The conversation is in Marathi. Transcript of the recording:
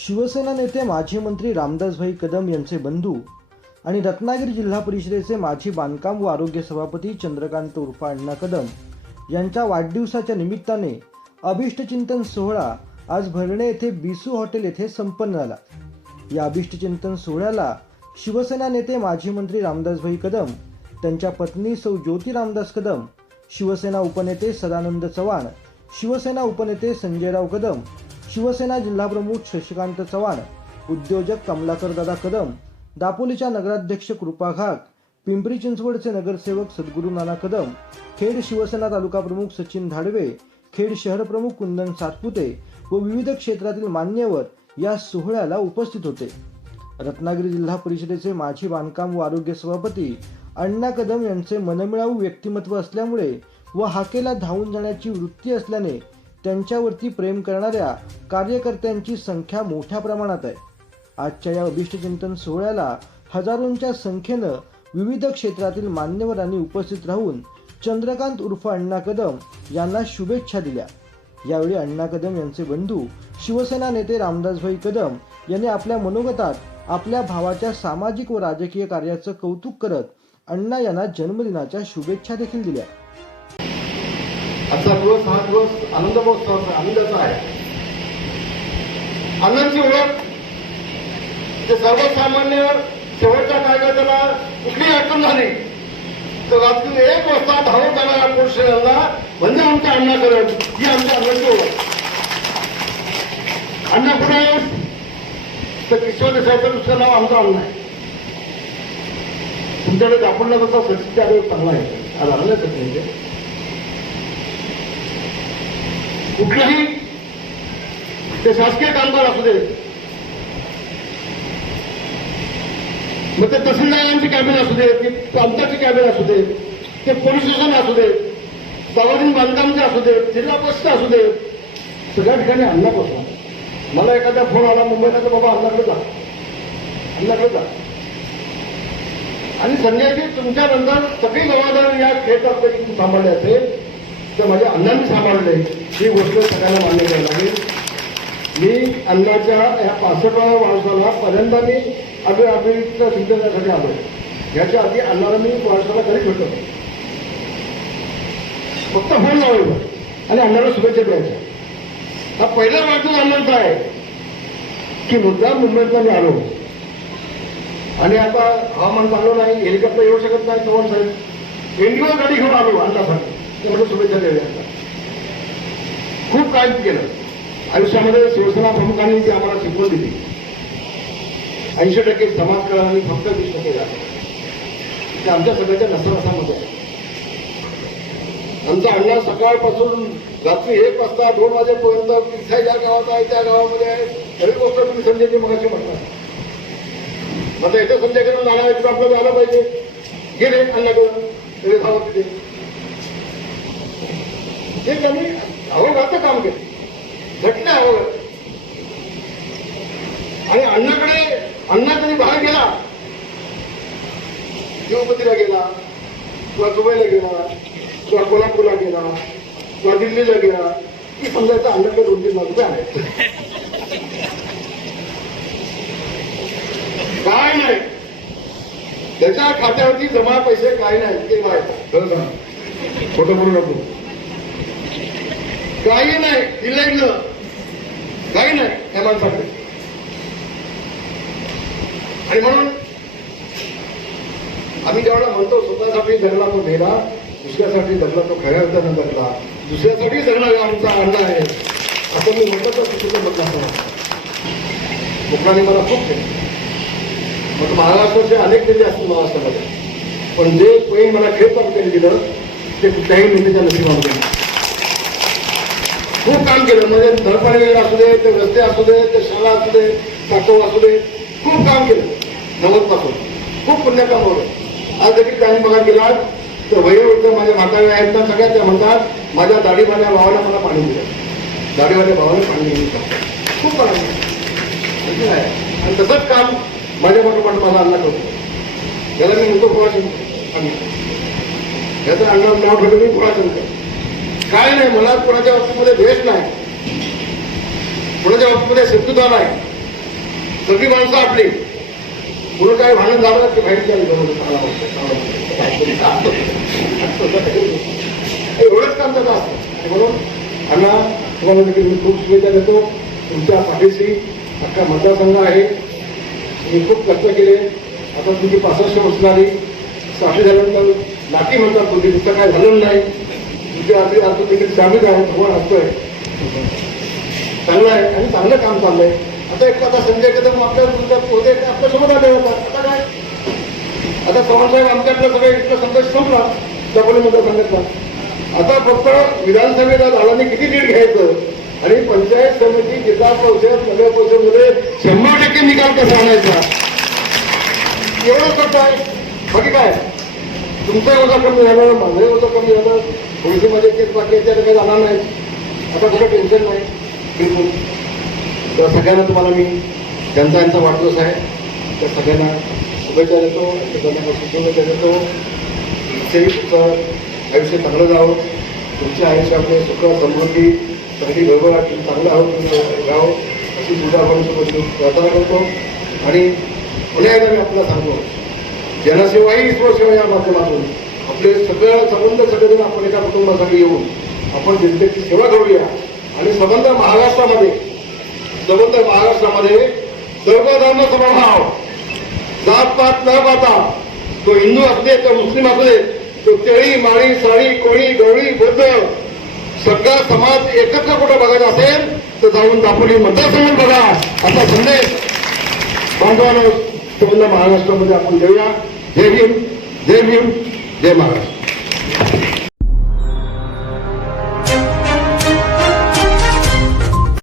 शिवसेना नेते माजी मंत्री रामदासभाई कदम यांचे बंधू आणि रत्नागिरी जिल्हा परिषदेचे माजी बांधकाम व आरोग्य सभापती चंद्रकांत उर्फ अण्णा कदम यांच्या वाढदिवसाच्या निमित्ताने अभिष्टचिंतन सोहळा आज भरणे येथे बिसू हॉटेल येथे संपन्न झाला. या अभिष्टचिंतन सोहळ्याला शिवसेना नेते माजी मंत्री रामदासभाई कदम त्यांच्या पत्नी सौ ज्योती रामदास कदम शिवसेना उपनेते सदानंद चव्हाण शिवसेना उपनेते संजयराव कदम शिवसेना जिल्हाप्रमुख शशिकांत चव्हाण उद्योजक कमलाकर दादा कदम दापोलीच्या नगराध्यक्ष कृपा घाक पिंपरी चिंचवडचे नगरसेवक सद्गुरू नाना कदम खेड शिवसेना तालुका प्रमुख सचिन धाडवे खेड शहर प्रमुख कुंदन सातपुते व विविध क्षेत्रातील मान्यवर या सोहळ्याला उपस्थित होते. रत्नागिरी जिल्हा परिषदेचे माजी बांधकाम व आरोग्य सभापती अण्णा कदम यांचे मनमिळावू व्यक्तिमत्व असल्यामुळे व हाकेला धावून जाण्याची वृत्ती असल्याने त्यांच्यावरती प्रेम करणाऱ्या कार्यकर्त्यांची संख्या मोठ्या प्रमाणात आहे. आजच्या या अभिष्टचिंतन सोहळ्याला हजारोंच्या संख्येनं विविध क्षेत्रातील मान्यवरांनी उपस्थित राहून चंद्रकांत उर्फ अण्णा कदम यांना शुभेच्छा दिल्या. यावेळी अण्णा कदम यांचे बंधू शिवसेना नेते रामदासभाई कदम यांनी आपल्या मनोगतात आपल्या भावाच्या सामाजिक व राजकीय कार्याचं कौतुक करत अण्णा यांना जन्मदिनाच्या शुभेच्छा देखील दिल्या. आजचा दिवस हा दिवस आनंद महोत्सवाचा आनंदाचा आहे. अण्णांची ओळख. ते सर्वसामान्य शेवटच्या कार्यकर्त्याला कुठली अडचण झाली तर रात्री एक वाजता धाव जाणाऱ्या पुरुष म्हणजे आमच्या अण्णा ही आमच्या अण्णाची ओळख. अण्णा पुढे तर किशोर देसाईचं दुसरं नाव आमचं अण्णा आहे. तुमच्याकडे आपण तसा सचिन त्यावेळी चांगला आहे आज आलं सचिन कुठलाही ते शासकीय कामगार असू दे. मग ते तहसीलदारांची कॅबिन असू दे ते प्रांताची कॅबिन असू दे ते पोलीस स्टेशन असू दे सार्वजनिक बांधकामचे असू दे जिल्हा परिषद असू दे. सगळ्या ठिकाणी अण्णा बसला. मला एखादा फोन आला मुंबईला तर बाबा अण्णाकडे जा. अण्णाकडे जा. आणि संध्याकाळी तुमच्यानंतर सगळी जबाबदारी या क्षेत्रात सांभाळली असेल. तर माझ्या अण्णांनी सांभाळले. ही गोष्ट सगळ्यांना मान्य करायला लागेल. मी अण्णाच्या या पासष्टाव्या माणसाला पहिल्यांदा मी अभि अभियुक्त सिंचनासाठी आलो याच्या आधी अण्णाला मी माणसाला कधी भेटतो फक्त फोन लावायचा आणि अण्णाला शुभेच्छा द्यायच्या. हा पहिला वाढदिवस अण्णांचा आहे. की मुद्दा मुंबईतला मी आलो. आणि आता हवामान चांगलं नाही हेलिकॉप्टर येऊ शकत नाही चव्हाण साहेब. एनडीओ गाडी घेऊन आलो अण्णासाठी. त्यामुळे शुभेच्छा द्याव्या खूप काय केलं. आयुष्यामध्ये शिवसेना प्रमुखांनी ती आम्हाला शिकवण दिली. ऐंशी टक्के समाजकारणाने फक्त वीस टक्के झाले ते आमच्या सगळ्याच्या नसनसामध्ये आहे. आमचा अण्णा सकाळपासून रात्री एक वाजता दोन वाजेपर्यंत तिथे ज्या गावात आहे त्या गावामध्ये आहे. सगळी गोष्ट तुम्ही संजयजी मगाशी म्हटलं. आता इथे संजय करून जाणार आपलं तिथं पाहिजे. गेले अण्णाकडून तरी धावत तिथे हे त्यांनी अवघाचं काम केलं घटना अवघड आणि अण्णाकडे अण्णा कधी बाहेर गेला? तिरुपतीला गेला किंवा दुबईला गेला किंवा कोल्हापूरला गेला किंवा दिल्लीला गेला की समजायचं अण्णाकडे दोन तीन लाख रुपये आहेत काय नाही. त्याच्या खात्यावरती जमा पैसे काय नाही. ते माहीत खरं सांग. खोटं बोलू नको. काही नाही दिलं काही नाही या माणसाकडे. आणि म्हणून आम्ही जेवढा म्हणतो स्वतःसाठी धरला तो मेला दुसऱ्यासाठी धरला तो खऱ्या अर्थानं धरला दुसऱ्यासाठी जगणारा आमचा अण्णा आहे. असं मी म्हणतो तर तिथे म्हटलं कोकणाने लोकांनी मला खूप केलं. मग महाराष्ट्राचे अनेक नेते असतील महाराष्ट्रामध्ये. पण जे कोणी मला खेळ तालुक्याने दिलं ते कुठल्याही नेत्याच्या नशिबामध्ये खूप काम केलं. म्हणजे धडपण वेळ असू दे ते रस्ते असू दे ते शाळा असू दे टाको असू दे खूप काम केलं. नव्वदपासून खूप पुण्य काम होतं. आज देखील टाइम बघा गेला तर वयोवृद्ध माझ्या म्हाताऱ्या आहेत ना सगळ्या त्या म्हणतात माझ्या दाढीवाल्या भावाला मला पाणी दिलं. दाढीवाल्या भावाला पाणी दिलं. खूप पाणी आणि तसंच काम माझ्या पाठोपाठ माझा अण्णा करतो. त्याला मी म्हणतो फुळाशंकर याचं अण्णा नाव ठेवलं मी फुळाशंकर काय नाही मला कोणाच्या बाबतीमध्ये द्वेष नाही. कोणाच्या बाबतीमध्ये शत्रुता नाही. सगळी माणसं आपली. पुढे काय भांडण झालं की बाहेर एवढंच काम त्याचं असतं. आणि म्हणून अण्णा तुम्हाला देखील मी खूप शुभेच्छा देतो. तुमच्या पाठीशी अख्खा मतदारसंघ आहे. तुम्ही खूप कष्ट केले. आता तुमची पासष्ट वर्ष झाली. साक्षी झाल्यानंतर नाकी म्हणतात तुमची तिथं काय झालं नाही. तुमच्या आधी आता देखील सामील आहे भगवान असतोय चांगलं आहे. आणि चांगलं काम चाललंय. आता एक आता संजय कदम आपल्या होते आपल्या आपल्यासोबत आले होता. आता काय? आता चव्हाणसाहेब आमच्याकडे सगळे इथलं संघर्ष संपला दापोली सांगितला आता फक्त विधानसभेला दादांनी किती लीड घ्यायचं? आणि पंचायत समिती जिल्हा परिषद नगर परिषदमध्ये शंभर टक्के निकाल कसा आणायचा? एवढं करत आहे. बाकी काय? तुमचा ओझं कमी झालं माझं ओझं कमी झालं थोडीशी माझे केस बाकी आहे त्याला काही जाणार नाही. आता कुठं टेन्शन नाही. बिलकुल तर सगळ्यांना तुम्हाला मी त्यांचा यांचा वाढदिवस आहे. त्या सगळ्यांना शुभेच्छा देतो सगळ्यांना शुभेच्छा देतो. तुमचंही तुमचं आयुष्य चांगलं जावं. तुमच्या आयुष्यामध्ये सुख समृद्धी सगळी बरोबर तुम्ही चांगलं आहोत तुम्ही गाव अशी तुझा सोबत प्रार्थना करतो. आणि पुन्हा एकदा मी आपल्याला सांगतो जनसेवा ही ईश्वरसेवा या माध्यमातून. आपले सगळं संबंध सगळेजण आपण एका कुटुंबासाठी येऊन आपण जनतेची सेवा करूया. आणि संबंध महाराष्ट्रामध्ये संबंध महाराष्ट्रामध्ये सर्व धर्म समभाव जात पात न पाहता तो हिंदू असले तर मुस्लिम असले तो तेळी माळी साळी कोळी गवळी बौद्ध सगळा समाज एकत्र कुठं बघायचा असेल तर जाऊन दापोली मतदारसंघात बघा. असा संदेश बांधवानं संबंध महाराष्ट्रामध्ये आपण देऊया जय भीम जय भीम जय महाराष्ट्र.